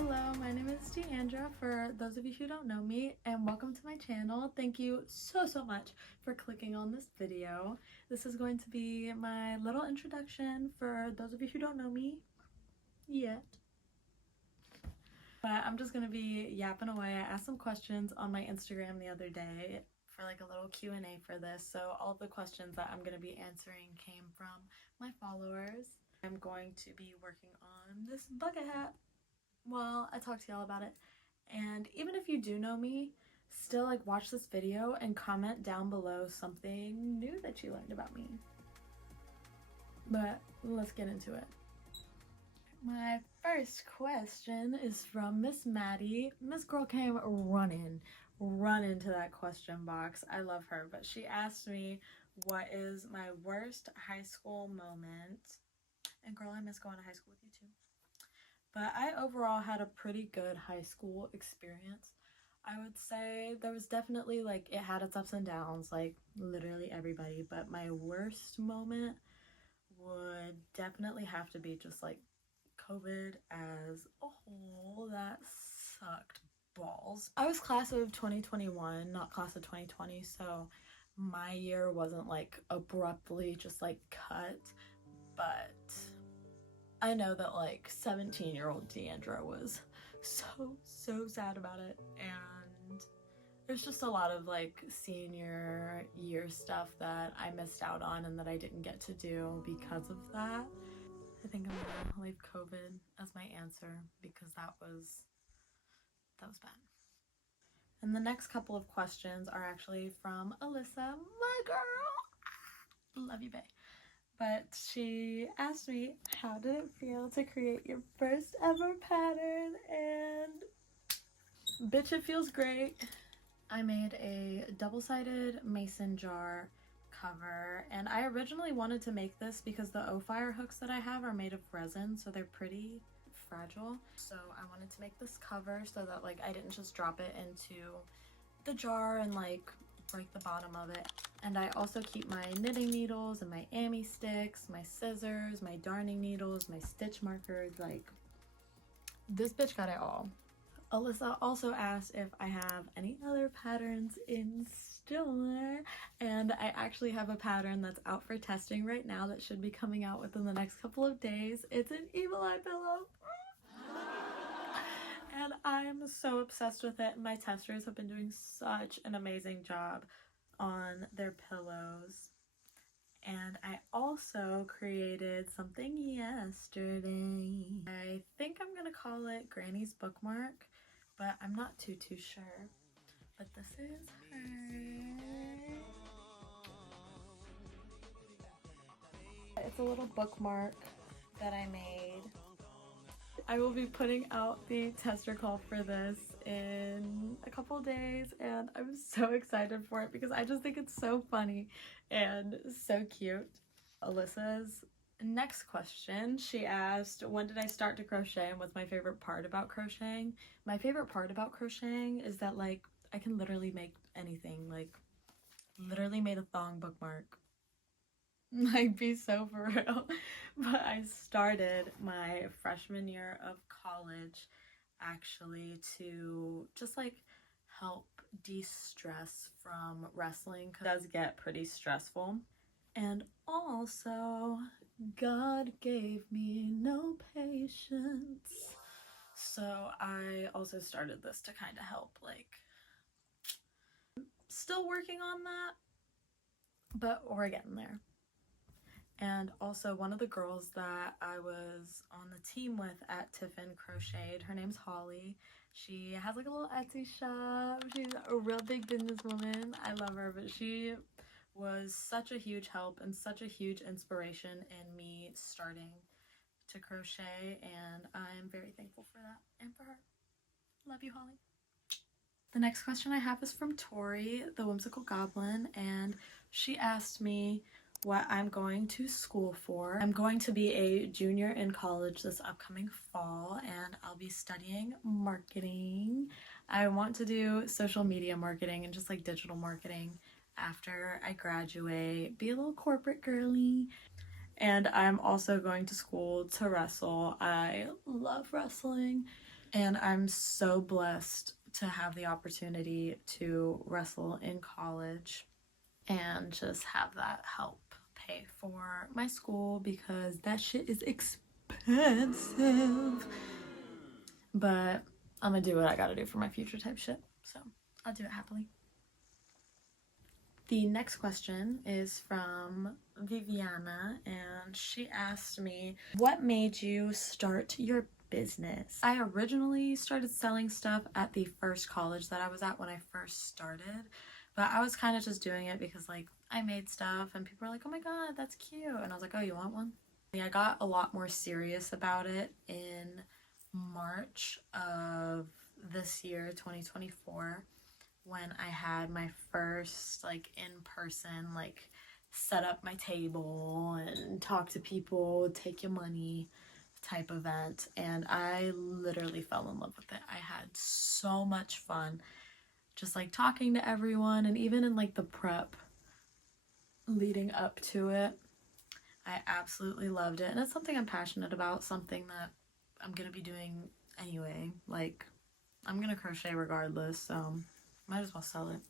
Hello, my name is Deandra for those of you who don't know me, and welcome to my channel. Thank you so much for clicking on this video. This is going to be my little introduction for those of you who don't know me yet. But I'm just gonna be yapping away. I asked some questions on my Instagram the other day for like a little Q&A for this, so all of the questions that I'm gonna be answering came from my followers. I'm going to be working on this bucket hat. Well, I talked to y'all about it, and even if you do know me, still like watch this video and comment down below something new that you learned about me. But let's get into it. My first question is from Miss Maddie. Miss girl came running to that question box. I love her, but she asked me what is my worst high school moment. And girl, I miss going to high school with you too. But I overall had a pretty good high school experience. I would say there was definitely like, it had its ups and downs, like literally everybody, but my worst moment would definitely have to be just like COVID as a whole. That sucked balls. I was class of 2021, not class of 2020, so my year wasn't like abruptly just like cut, but I know that like 17-year-old Deandra was so sad about it, and there's just a lot of like senior year stuff that I missed out on and that I didn't get to do because of that. I think I'm gonna leave COVID as my answer because that was bad. And the next couple of questions are actually from Alyssa, my girl. Love you, bae. But she asked me, how did it feel to create your first ever pattern? And bitch, it feels great. I made a double-sided mason jar cover, and I originally wanted to make this because the O-Fire hooks that I have are made of resin, so they're pretty fragile. So I wanted to make this cover so that like I didn't just drop it into the jar and like break the bottom of it. And I also keep my knitting needles and my Ami sticks, my scissors, my darning needles, my stitch markers. Like, this bitch got it all. Alyssa also asked if I have any other patterns in store, and I actually have a pattern that's out for testing right now that should be coming out within the next couple of days. It's an evil eye pillow. And I'm so obsessed with it. My testers have been doing such an amazing job on their pillows. And I also created something yesterday. I think I'm gonna call it Granny's Bookmark, but I'm not too sure. But this is her. It's a little bookmark that I made. I will be putting out the tester call for this in a couple days, and I'm so excited for it because I just think it's so funny and so cute. Alyssa's next question, she asked, when did I start to crochet and what's my favorite part about crocheting? My favorite part about crocheting is that like I can literally make anything. Like, literally made a thong bookmark. Like, be so for real. But I started my freshman year of college actually to just like help de-stress from wrestling, because it does get pretty stressful. And also, God gave me no patience, so I also started this to kind of help, like, still working on that, but we're getting there. And also, one of the girls that I was on the team with at Tiffin crocheted, her name's Holly. She has like a little Etsy shop. She's a real big businesswoman. I love her, but she was such a huge help and such a huge inspiration in me starting to crochet, and I'm very thankful for that and for her. Love you, Holly. The next question I have is from Tori, the Whimsical Goblin, and she asked me what I'm going to school for. I'm going to be a junior in college this upcoming fall, and I'll be studying marketing. I want to do social media marketing and just like digital marketing after I graduate, be a little corporate girly. And I'm also going to school to wrestle. I love wrestling. And I'm so blessed to have the opportunity to wrestle in college and just have that help pay for my school because that shit is expensive. But I'm gonna do what I gotta do for my future type shit. So I'll do it happily. The next question is from Viviana, and she asked me, what made you start your business? I originally started selling stuff at the first college that I was at when I first started, but I was kind of just doing it because like I made stuff and people were like, oh my god, that's cute. And I was like, oh, you want one? I got a lot more serious about it in March of this year, 2024, when I had my first like in-person like set up my table and talk to people, take your money type event, and I literally fell in love with it. I had so much fun just like talking to everyone, and even in like the prep leading up to it, I absolutely loved it. And it's something I'm passionate about, something that I'm gonna be doing anyway. Like, I'm gonna crochet regardless, so might as well sell it.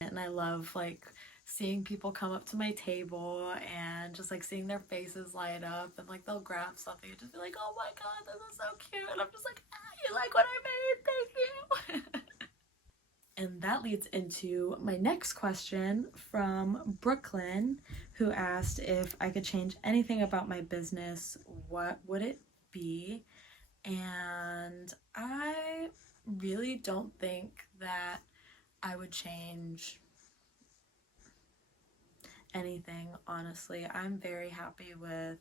And I love like seeing people come up to my table and just like seeing their faces light up, and like they'll grab something and just be like, oh my god, this is so cute. And I'm just like, ah, you like what I made? Thank you. And that leads into my next question from Brooklyn, who asked if I could change anything about my business, what would it be? And I really don't think that I would change anything, honestly. I'm very happy with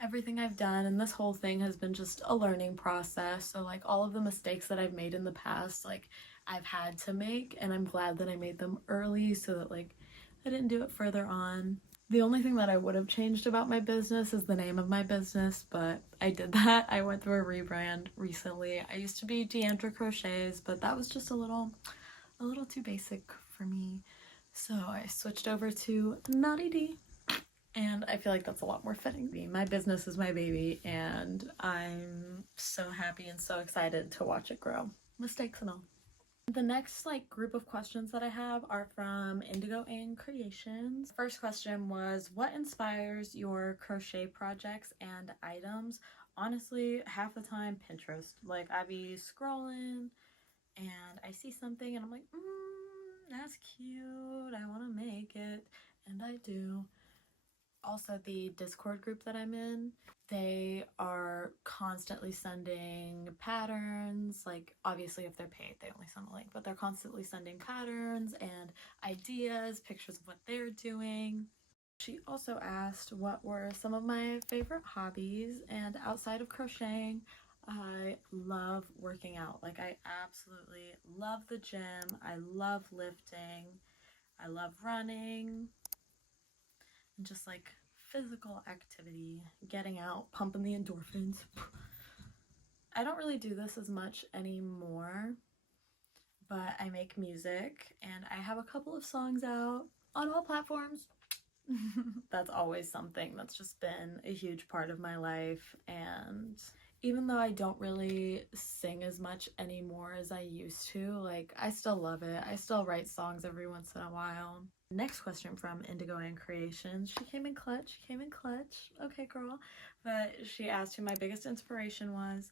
everything I've done, and this whole thing has been just a learning process. So like all of the mistakes that I've made in the past, like I've had to make, and I'm glad that I made them early so that like I didn't do it further on. The only thing that I would have changed about my business is the name of my business, but I did that. I went through a rebrand recently. I used to be Deandra Crochets, but that was just a little too basic for me. So I switched over to Naughty D, and I feel like that's a lot more fitting. My business is my baby, and I'm so happy and so excited to watch it grow. Mistakes and all. The next like group of questions that I have are from Indigo and Creations. First question was, what inspires your crochet projects and items? Honestly, half the time Pinterest. Like I be scrolling and I see something and I'm like, that's cute, I want to make it, and I do. Also, the Discord group that I'm in, they are constantly sending patterns. Like, obviously, if they're paid, they only send a link, but they're constantly sending patterns and ideas, pictures of what they're doing. She also asked what were some of my favorite hobbies, and outside of crocheting, I love working out. Like, I absolutely love the gym. I love lifting. I love running. And just like physical activity, getting out, pumping the endorphins. I don't really do this as much anymore, but I make music and I have a couple of songs out on all platforms. That's always something that's just been a huge part of my life, and even though I don't really sing as much anymore as I used to, like I still love it. I still write songs every once in a while. Next question from Indigo and Creations. She came in clutch. Okay, girl. But she asked who my biggest inspiration was.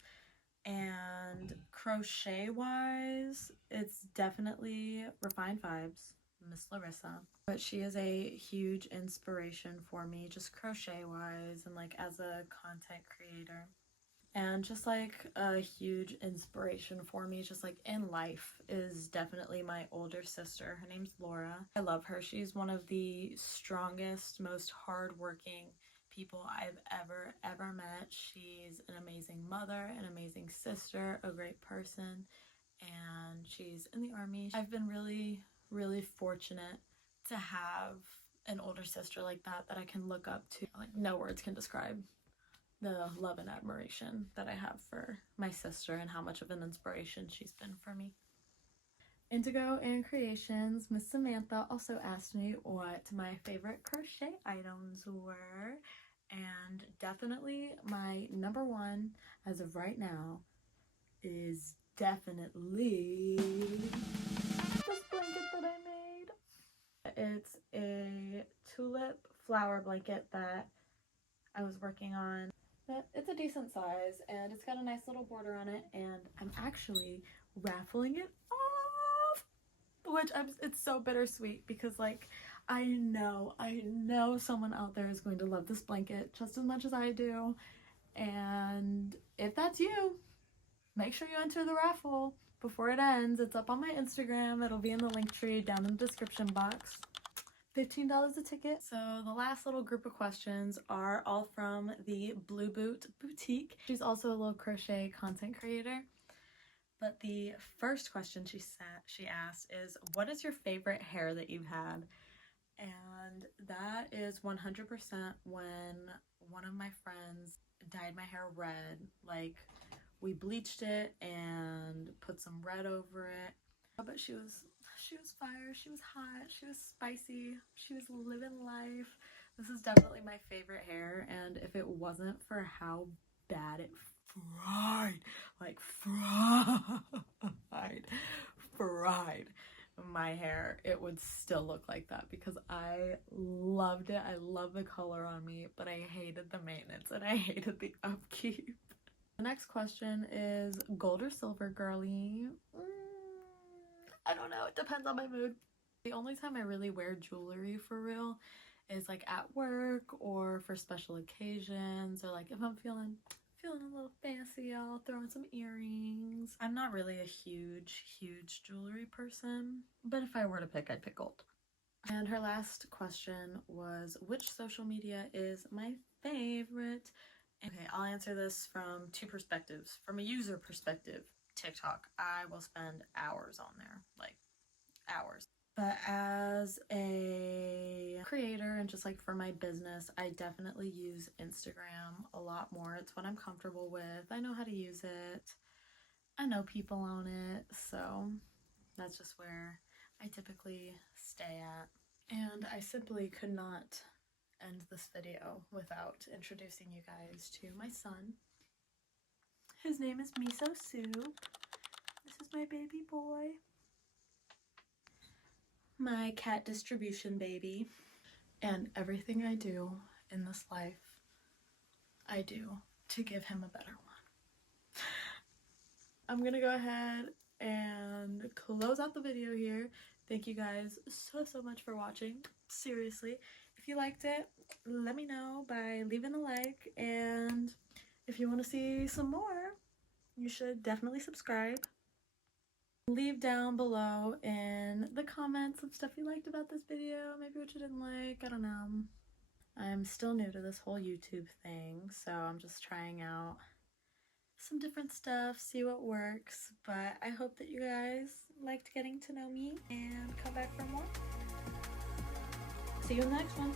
And crochet wise, it's definitely Refined Vibes, Miss Larissa. But she is a huge inspiration for me, just crochet wise and like as a content creator. And just like a huge inspiration for me, just like in life, is definitely my older sister. Her name's Laura. I love her. She's one of the strongest, most hardworking people I've ever met. She's an amazing mother, an amazing sister, a great person, and she's in the army. I've been really fortunate to have an older sister like that I can look up to. Like no words can describe the love and admiration that I have for my sister and how much of an inspiration she's been for me. Indigo and Creations, Miss Samantha also asked me what my favorite crochet items were, and definitely my number one as of right now is definitely this blanket that I made. It's a tulip flower blanket that I was working on. But it's a decent size and it's got a nice little border on it, and I'm actually raffling it off, which it's so bittersweet because like I know someone out there is going to love this blanket just as much as I do, and if that's you, make sure you enter the raffle before it ends. It's up on my Instagram. It'll be in the link tree down in the description box. $15 a ticket. So the last little group of questions are all from the Blue Boot Boutique. She's also a little crochet content creator. But the first question she asked is, what is your favorite hair that you've had? And that is 100% when one of my friends dyed my hair red. Like, we bleached it and put some red over it. But she was fire, she was hot, she was spicy, she was living life. This is definitely my favorite hair, and if it wasn't for how bad it fried my hair, it would still look like that because I loved it. I love the color on me, but I hated the maintenance and I hated the upkeep. The next question is gold or silver, girly? I don't know, it depends on my mood. The only time I really wear jewelry for real is like at work or for special occasions, or like if I'm feeling a little fancy, I'll throw in some earrings. I'm not really a huge jewelry person, but if I were to pick, I'd pick gold. And her last question was, which social media is my favorite? Okay, I'll answer this from two perspectives. From a user perspective, TikTok. I will spend hours on there, like hours. But as a creator and just like for my business, I definitely use Instagram a lot more. It's what I'm comfortable with. I know how to use it. I know people on it. So that's just where I typically stay at. And I simply could not end this video without introducing you guys to my son. His name is Miso Soup. This is my baby boy. My cat distribution baby. And everything I do in this life, I do to give him a better one. I'm gonna go ahead and close out the video here. Thank you guys so much for watching. Seriously, if you liked it, let me know by leaving a like, and if you want to see some more, you should definitely subscribe. Leave down below in the comments some stuff you liked about this video, maybe what you didn't like, I don't know. I'm still new to this whole YouTube thing, so I'm just trying out some different stuff, see what works, but I hope that you guys liked getting to know me and come back for more. See you in the next one.